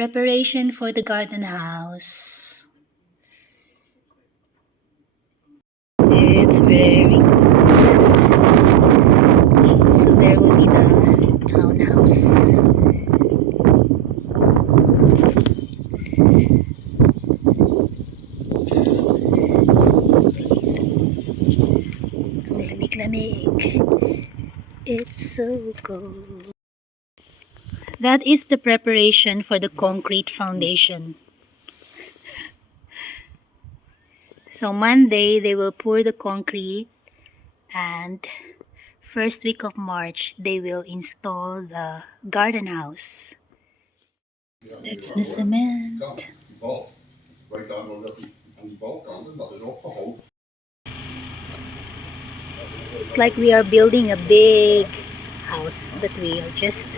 Preparation for the garden house. It's very cool. So there will be the townhouse. Ang lamig-lamig. It's so cold. That is the preparation for the concrete foundation. So Monday, they will pour the concrete, and first week of March, they will install the garden house. That's the cement. It's like we are building a big house, but we are just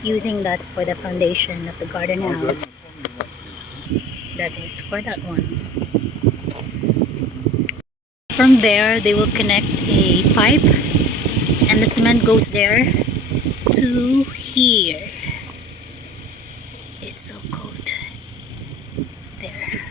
using that for the foundation of the garden house. That is for that one. From there, they will connect a pipe, and the cement goes there to here. It's so cold there.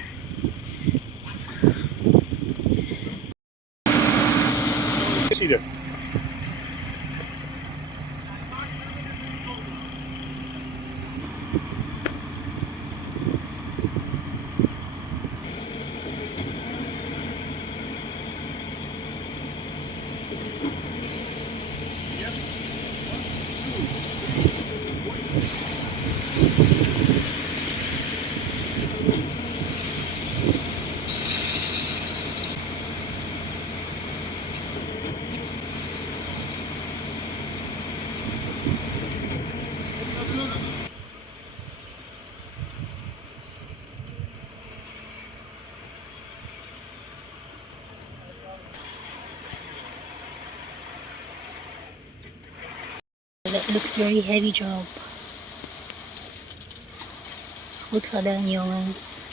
That looks very heavy job. Goed gedaan, jongens.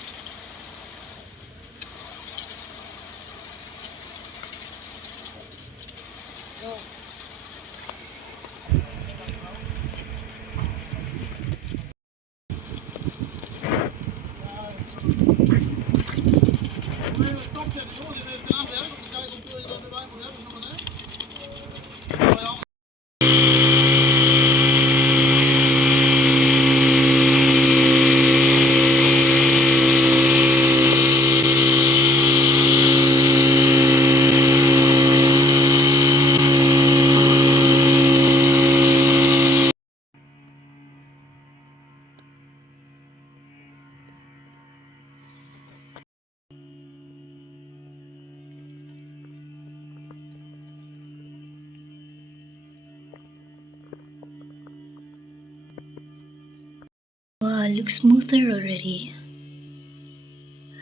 Wow, it looks smoother already.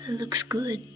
It looks good.